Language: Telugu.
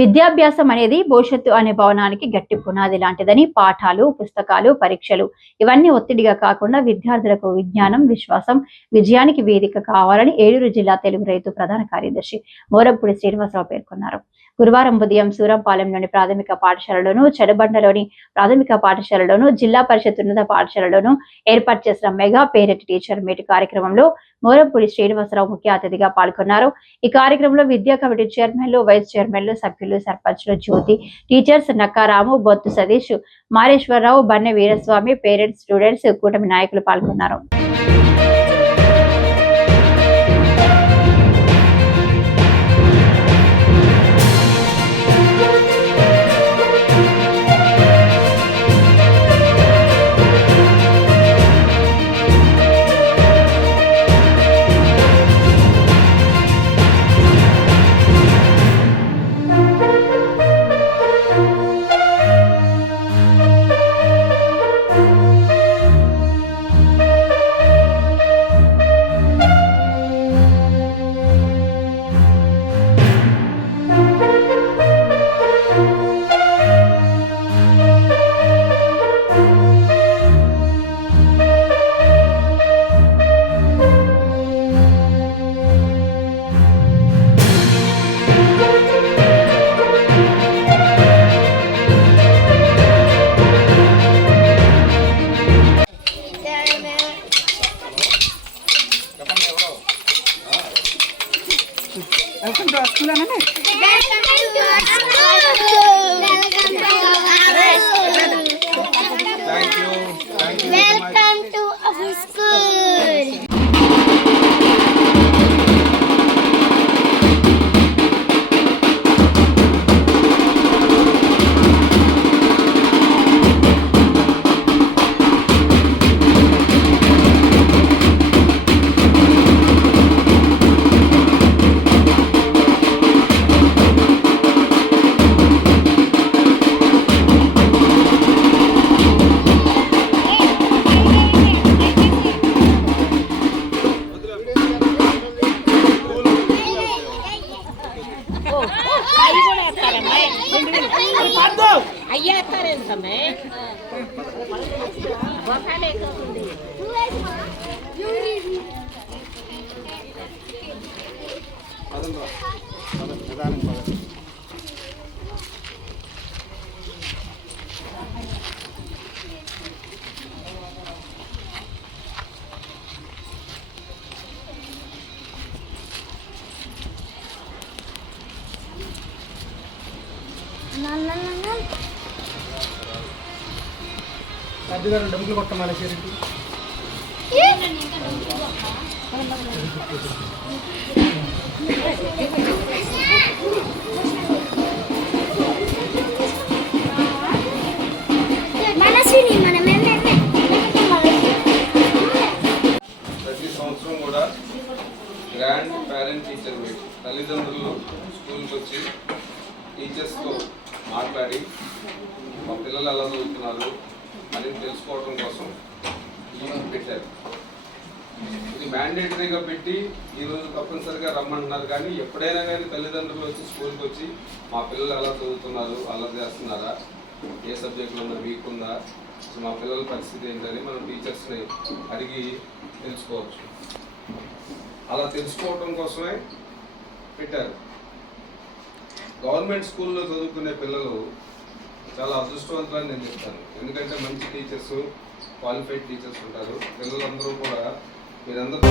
విద్యాభ్యాసం అనేది భవిష్యత్తు అనే భవనానికి గట్టి పునాది లాంటిదని పాఠాలు, పుస్తకాలు, పరీక్షలు ఇవన్నీ ఒత్తిడిగా కాకుండా విద్యార్థులకు విజ్ఞానం, విశ్వాసం, విజయానికి వేదిక కావాలని ఏలూరు జిల్లా తెలుగు రైతు ప్రధాన కార్యదర్శి మోరంపూడి శ్రీనివాసరావు పేర్కొన్నారు. గురువారం ఉదయం సూరంపాలెంలోని ప్రాథమిక పాఠశాలలోను, చెడబండలోని ప్రాథమిక పాఠశాలలోను, జిల్లా పరిషత్ ఉన్నత పాఠశాలలోను ఏర్పాటు చేసిన మెగా పేరెంట్ టీచర్ మీట్ కార్యక్రమంలో మోరంపూడి శ్రీనివాసరావు ముఖ్య అతిథిగా పాల్గొన్నారు. ఈ కార్యక్రమంలో విద్యా కమిటీ చైర్మన్లు, వైస్ చైర్మన్లు, సభ్యులు, సర్పంచ్లు, Jyoti, teachers Nakkaramu, Bottu Satish, Mareswararao, Banne Veeraswamy, parents, students, కూటమి నాయకులు పాల్గొన్నారు. Welcome to our school, Anna. Thank you. Welcome to our school. అయ్యా ఎత్తారేంటమ్మే బొసాలేకపోతుంది అద్దెగారు డబ్బులు కొట్టమని చేరింది ప్రతి సంవత్సరం కూడా గ్రాండ్ పేరెంట్ టీచర్ మీట్ తల్లిదండ్రులు స్కూల్కి వచ్చి టీచర్స్తో మాట్లాడి మా పిల్లలు ఎలా చదువుతున్నారు అని తెలుసుకోవడం కోసం ఈవెంట్ పెట్టారు. ఇది మ్యాండేటరీగా పెట్టి ఈరోజు తప్పనిసరిగా రమ్మంటున్నారు. కానీ ఎప్పుడైనా కానీ తల్లిదండ్రులు వచ్చి స్కూల్కి వచ్చి మా పిల్లలు ఎలా చదువుతున్నారు, అలా చేస్తున్నారా, ఏ సబ్జెక్టులో ఉందా, వీక్ ఉందా, మా పిల్లల పరిస్థితి ఏంటని మనం టీచర్స్ని అడిగి తెలుసుకోవచ్చు. అలా తెలుసుకోవడం కోసమే పెట్టారు. గవర్నమెంట్ స్కూల్లో చదువుకునే పిల్లలు చాలా అదృష్టవంతులని నేను చెప్తాను. ఎందుకంటే మంచి టీచర్స్, క్వాలిఫైడ్ టీచర్స్ ఉంటారు. పిల్లలందరూ కూడా మీరందరూ